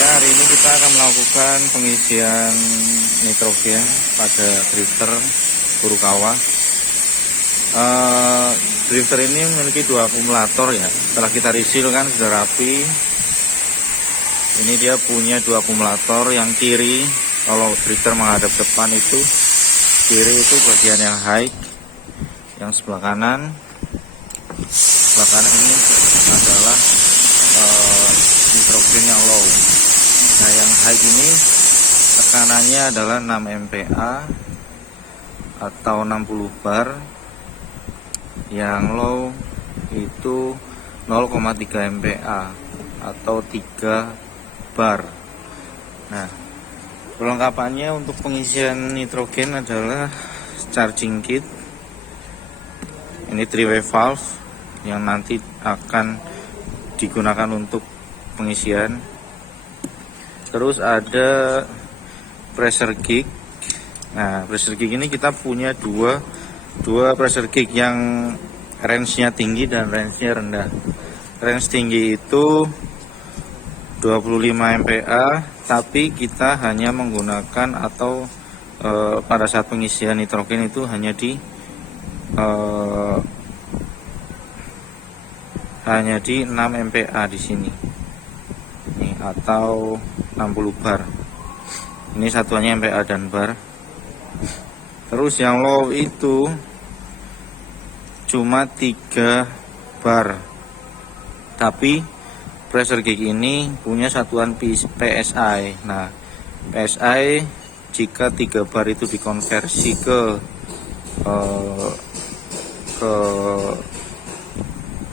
Ya, hari ini kita akan melakukan pengisian nitrogen pada drifter Furukawa. Drifter ini memiliki 2 akumulator ya. Setelah kita reseal kan sudah rapi. Ini dia punya 2 akumulator. Yang kiri, kalau drifter menghadap depan itu kiri itu bagian yang high. Yang sebelah kanan ini adalah nitrogen yang low. Nah, yang high ini tekanannya adalah 6 MPa atau 60 bar. Yang low itu 0,3 MPa atau 3 bar. Nah, perlengkapannya untuk pengisian nitrogen adalah charging kit. Ini 3-way valve yang nanti akan digunakan untuk pengisian. Terus ada pressure gauge. Nah, pressure gauge ini kita punya dua pressure gauge yang range-nya tinggi dan range-nya rendah. Range tinggi itu 25 MPa, tapi kita hanya menggunakan atau pada saat pengisian nitrogen itu hanya di 6 MPa di sini. Ini atau 60 bar. Ini satuannya MPa dan bar. Terus yang low itu cuma 3 bar. Tapi pressure gauge ini punya satuan PSI. Nah, PSI jika 3 bar itu dikonversi ke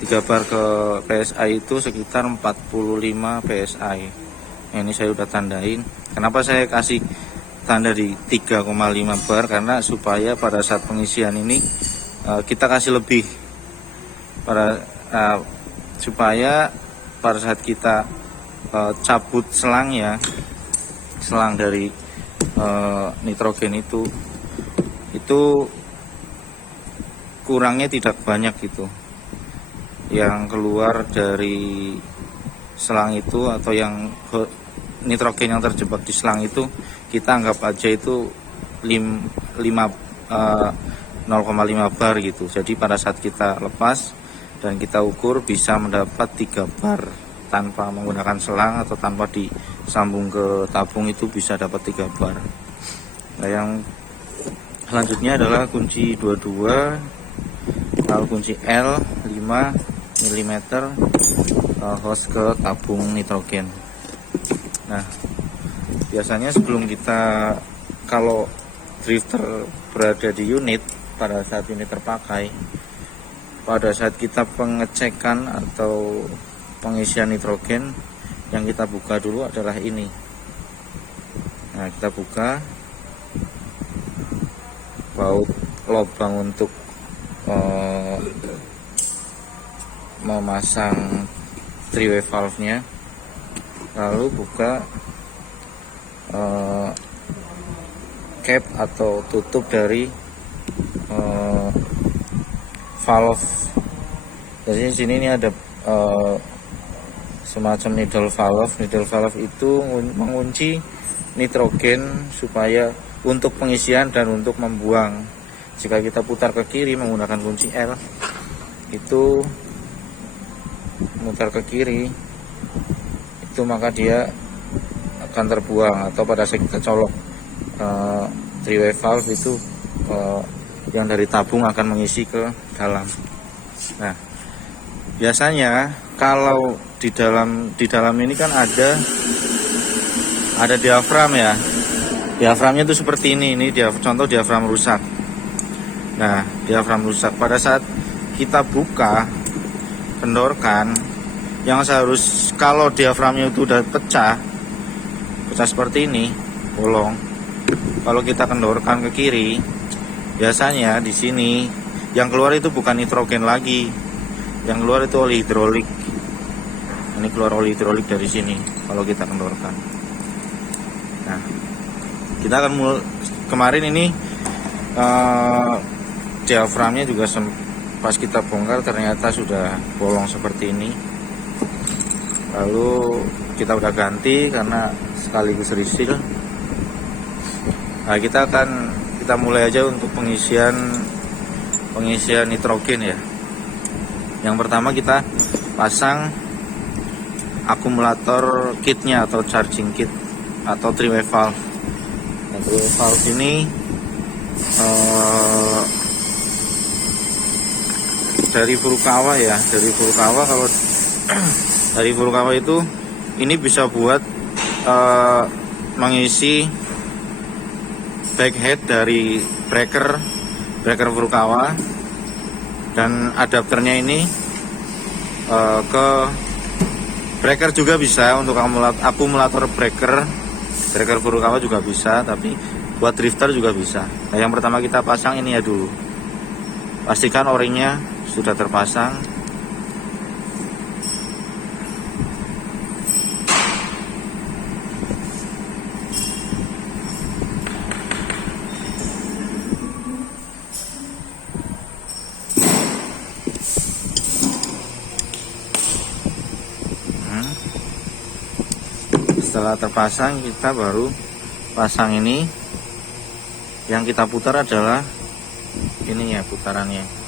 3 bar ke PSI itu sekitar 45 PSI. Nah, ini saya udah tandain. Kenapa saya kasih tanda di 3,5 bar? Karena supaya pada saat pengisian ini kita kasih lebih supaya pada saat kita cabut selangnya, selang dari nitrogen itu kurangnya tidak banyak gitu. Yang keluar dari selang itu atau yang nitrogen yang terjebak di selang itu kita anggap aja itu 0,5 bar gitu. Jadi pada saat kita lepas dan kita ukur bisa mendapat 3 bar tanpa menggunakan selang atau tanpa disambung ke tabung, itu bisa dapat 3 bar. Nah, yang selanjutnya adalah kunci 22, lalu kunci L 5 mm hose ke tabung nitrogen. Nah, biasanya sebelum kita, kalau drifter berada di unit pada saat unit terpakai, pada saat kita pengecekan atau pengisian nitrogen, yang kita buka dulu adalah ini. Nah, kita buka baut lubang untuk memasang 3-way valve-nya, lalu buka cap atau tutup dari valve. Jadi di sini ini ada semacam needle valve. Needle valve itu mengunci nitrogen supaya untuk pengisian dan untuk membuang. Jika kita putar ke kiri menggunakan kunci L, itu mutar ke kiri, itu maka dia akan terbuang, atau pada saat kita colok 3-way valve itu yang dari tabung akan mengisi ke dalam. Nah, biasanya kalau di dalam ini kan ada diafram ya. Diaframnya itu seperti ini contoh diafram rusak. Nah, diafram rusak pada saat kita buka, kendorkan, yang kalau diaframnya itu udah pecah seperti ini, bolong. Kalau kita kendorkan ke kiri, biasanya di sini yang keluar itu bukan nitrogen lagi, yang keluar itu oli hidrolik. Ini keluar oli hidrolik dari sini kalau kita kendorkan. Nah, kita akan kemarin ini diaframnya juga pas kita bongkar ternyata sudah bolong seperti ini. lalu kita udah ganti karena sekaligus refill. Nah, kita mulai aja untuk pengisian nitrogen ya. Yang pertama kita pasang akumulator kitnya atau charging kit atau 3-way valve. Nah, 3-way valve ini dari Furukawa ya, kalau dari Furukawa itu ini bisa buat mengisi backhead dari breaker Furukawa, dan adapternya ini ke breaker juga bisa, untuk akumulator breaker Furukawa juga bisa, tapi buat drifter juga bisa. Nah, yang pertama kita pasang ini ya dulu, pastikan o-ringnya sudah terpasang. Setelah terpasang, kita baru pasang ini. Yang kita putar adalah ini ya, putarannya.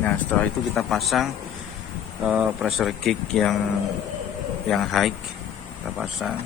Nah, setelah itu kita pasang pressure kick yang high, kita pasang.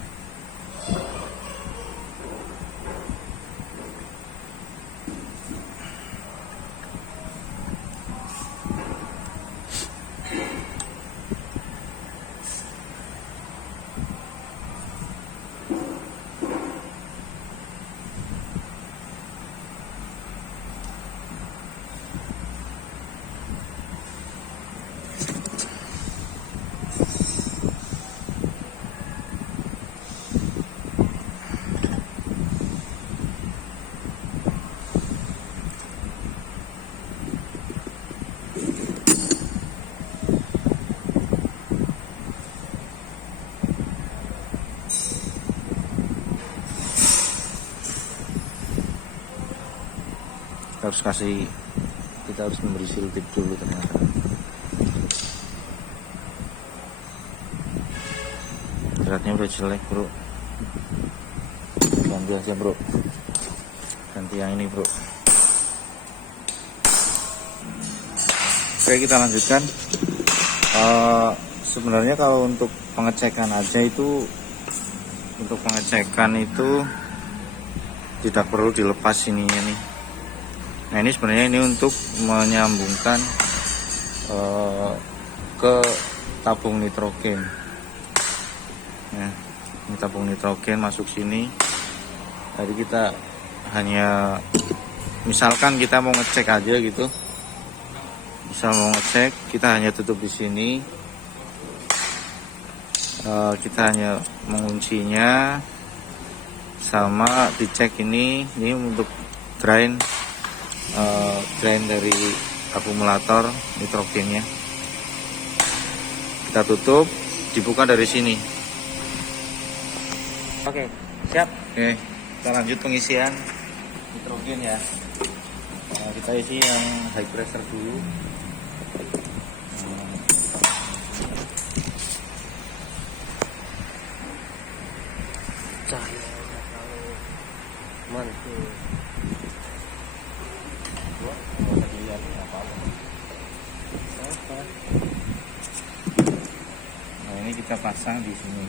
Kita harus memberi siltip dulu ternyata. Beratnya udah jelek bro, ganti aja bro, ganti yang ini bro. Oke, kita lanjutkan. Sebenarnya kalau untuk pengecekan aja itu, tidak perlu dilepas ininya nih. Nah, ini sebenarnya ini untuk menyambungkan ke tabung nitrogen. Nah, ini tabung nitrogen masuk sini. Jadi kita hanya, misalkan kita mau ngecek aja gitu, kita hanya tutup di sini. Kita hanya menguncinya, sama dicek ini untuk drain dari akumulator nitrogennya. Kita tutup, dibuka dari sini. Oke, siap. Oke, kita lanjut pengisian nitrogen ya. Kita isi yang high pressure dulu. Cahayanya kalau mantul. Nah, ini kita pasang di sini.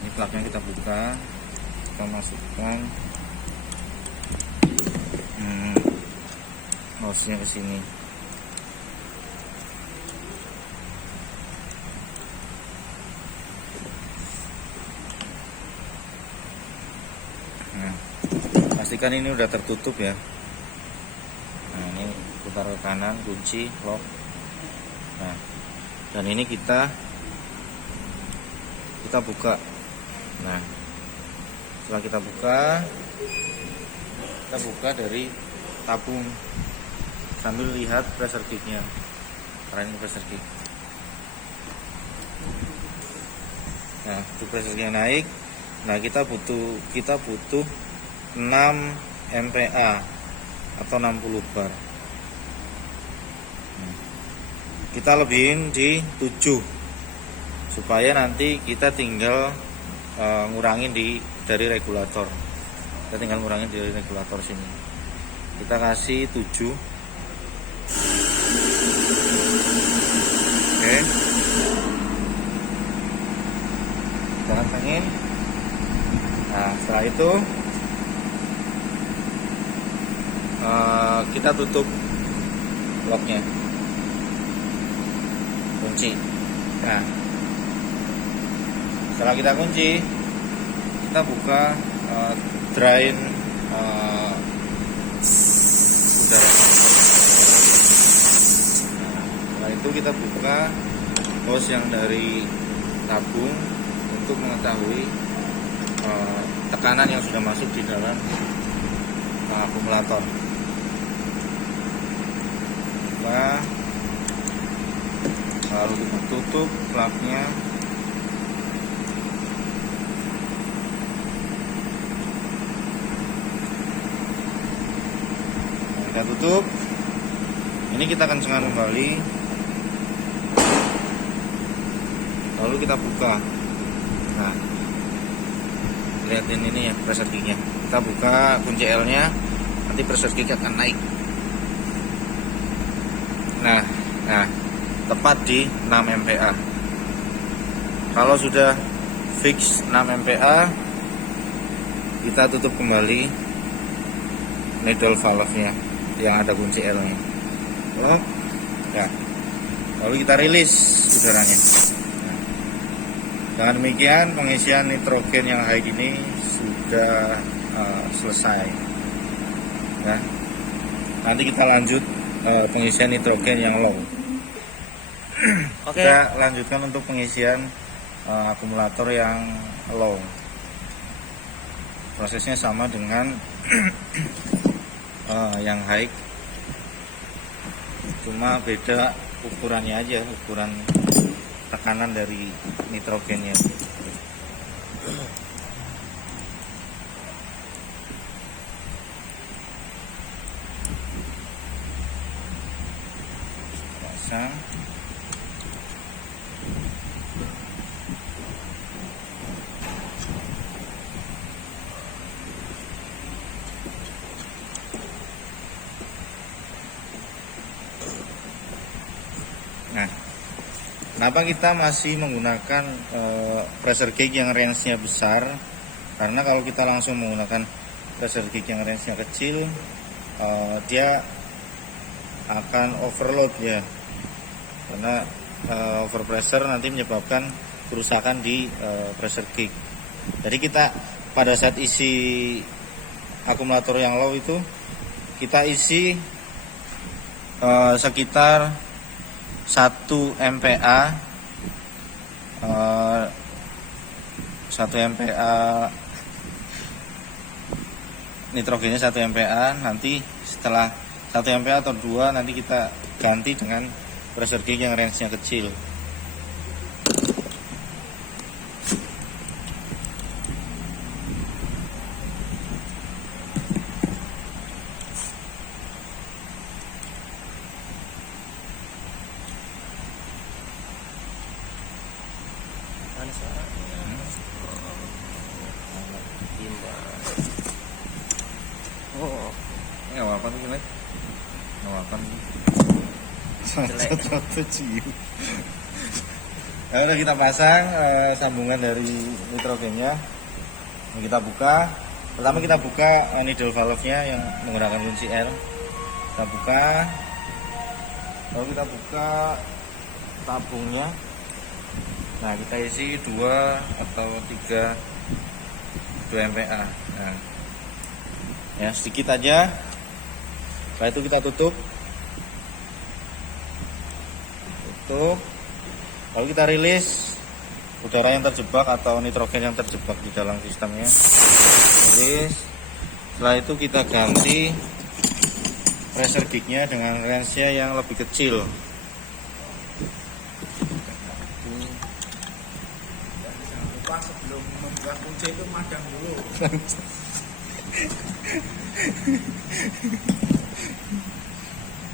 Ini plugnya kita buka, kita masukkan hose-nya ke sini. pastikan ini udah tertutup ya. Nah, ini putar ke kanan, kunci lock. Nah, dan ini kita buka. Nah, setelah kita buka dari tabung sambil lihat pressure gauge-nya. Karena ini pressure gauge. Nah, itu pressure gauge-nya naik. Nah, kita butuh 6 MPa atau 60 bar. Kita lebihin di 7 supaya nanti kita tinggal ngurangin dari regulator. Kita tinggal ngurangin dari regulator sini. Kita kasih 7. Oke. Kita kencengin. Nah, setelah itu kita tutup locknya, kunci. Nah, setelah kita kunci, kita buka drain udara. Setelah itu kita buka hose yang dari tabung untuk mengetahui tekanan yang sudah masuk di dalam akumulator. Nah, lalu kita tutup flapnya. Nah, kita tutup. Ini kita kencangkan kembali. Lalu kita buka. Nah, lihatin ini ya pressure gauge-nya. Kita buka kunci L-nya, nanti pressure gauge akan naik. Nah, tepat di 6 MPa. Kalau sudah fix 6 MPa, kita tutup kembali needle valve-nya yang ada kunci L-nya. Lock. Ya. Lalu kita rilis udaranya. Dengan demikian pengisian nitrogen yang high ini sudah selesai. Ya. Nanti kita lanjut pengisian nitrogen yang low. Oke. Kita lanjutkan untuk pengisian akumulator yang low. Prosesnya sama dengan yang high, cuma beda ukurannya aja, ukuran tekanan dari nitrogennya. Pasang. Nah, kenapa kita masih menggunakan pressure gauge yang range-nya besar? Karena kalau kita langsung menggunakan pressure gauge yang range-nya kecil, dia akan overload ya. Karena overpressure nanti menyebabkan kerusakan di pressure gauge. Jadi kita pada saat isi akumulator yang low itu kita isi sekitar 1 MPa 1 MPa nitrogennya 1 MPa. Nanti setelah 1 MPa atau 2 nanti kita ganti dengan pressure gauge yang range-nya kecil. Mana suaranya? Oh, Nggak apa-apa tuh jelek. Nggak apa-apa. Jelek. Ya udah, kita pasang sambungan dari nitrogennya. Ini kita buka. Pertama kita buka needle valve-nya yang menggunakan kunci L. Kita buka. Lalu kita buka tabungnya. Nah, kita isi 2 atau 2 MPa. Nah, Ya, sedikit aja. Setelah itu kita tutup. Lalu kita rilis udara yang terjebak atau nitrogen yang terjebak di dalam sistemnya. Rilis. Setelah itu kita ganti pressure gauge-nya dengan range-nya yang lebih kecil. Jangan lupa sebelum membuka kunci itu magang dulu.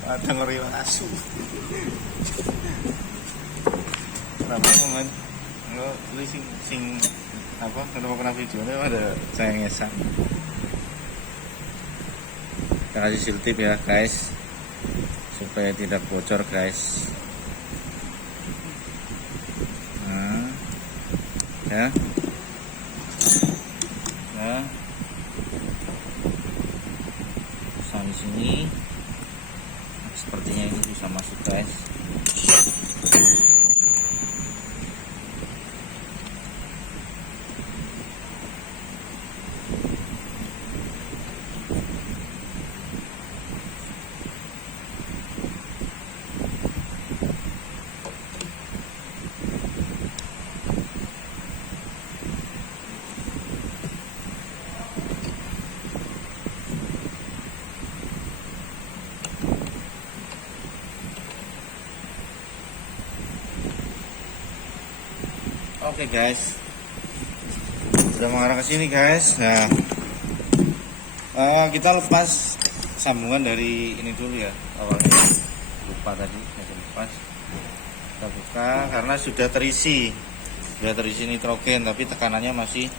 Ada ngeri asu. Kenapa kan? Enggak, lu sing apa? Kenapa kena videonya ada saya ngesang. Kita kasih seal tip ya guys, supaya tidak bocor guys. Nah, ya. Nah, pasang di sini. Sepertinya ini bisa masuk guys. Oke guys, sudah mengarah ke sini guys. Nah, kita lepas sambungan dari ini dulu ya, awalnya lupa tadi, saya lepas. Kita buka karena sudah terisi nitrogen, tapi tekanannya masih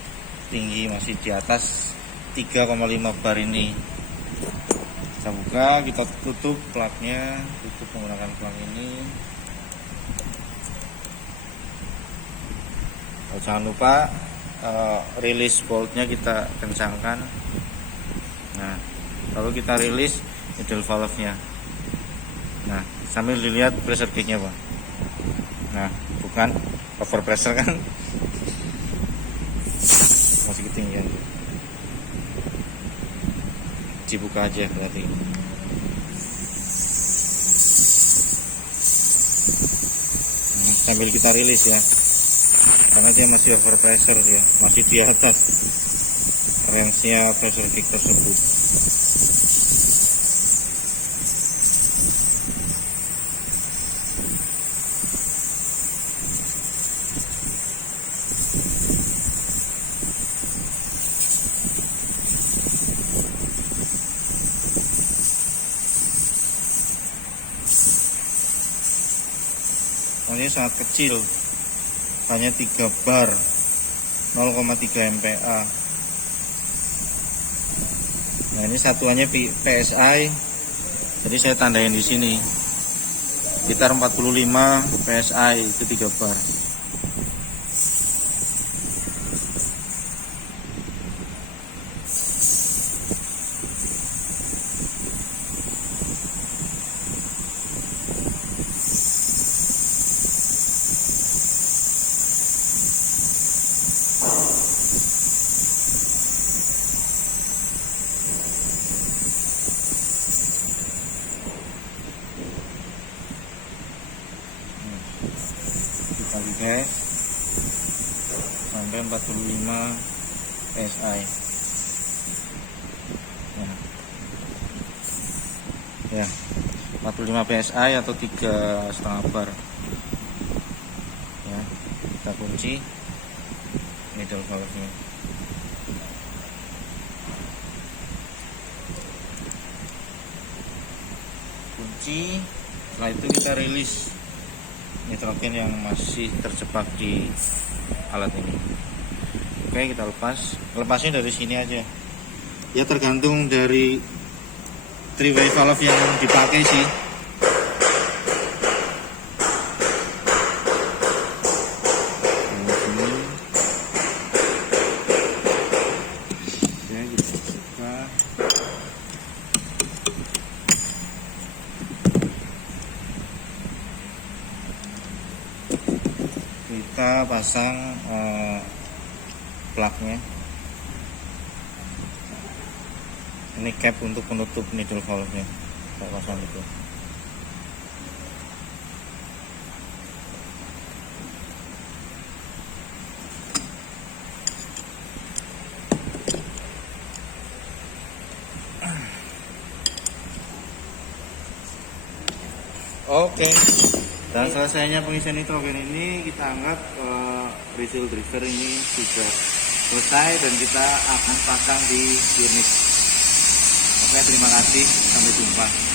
tinggi, masih di atas 3,5 bar ini. Kita buka, kita tutup plugnya, tutup menggunakan plug ini. Jangan lupa rilis boltnya kita kencangkan. Nah, lalu kita rilis middle valve-nya. Nah, sambil dilihat pressure gauge-nya Pak. Nah, bukan over pressure kan? Masih ketinggian. Dibuka aja berarti. Nah, sambil kita rilis ya. Karena dia masih over pressure, dia masih di atas range-nya pressure gauge tersebut. Ini sangat kecil, hanya 3 bar, 0,3 MPa. Nah, ini satuannya PSI, jadi saya tandain di sini sekitar 45 PSI, itu 3 bar. Kita lihat sampai 45 PSI. Ya, 45 PSI atau 3,5 bar. Ya, kita kunci middle valve-nya. Kunci. Setelah itu kita rilis nitrogen yang masih terjebak di alat ini. Oke, kita lepasnya dari sini aja ya, tergantung dari 3-way valve yang dipakai sih. Oke, kita buka. Kita pasang plugnya. Ini cap untuk penutup needle valve-nya. Kita pasang itu. Oke. Dan selesainya pengisian nitrogen ini kita anggap refill driver ini sudah selesai dan kita akan pasang di unit. Oke, terima kasih. Sampai jumpa.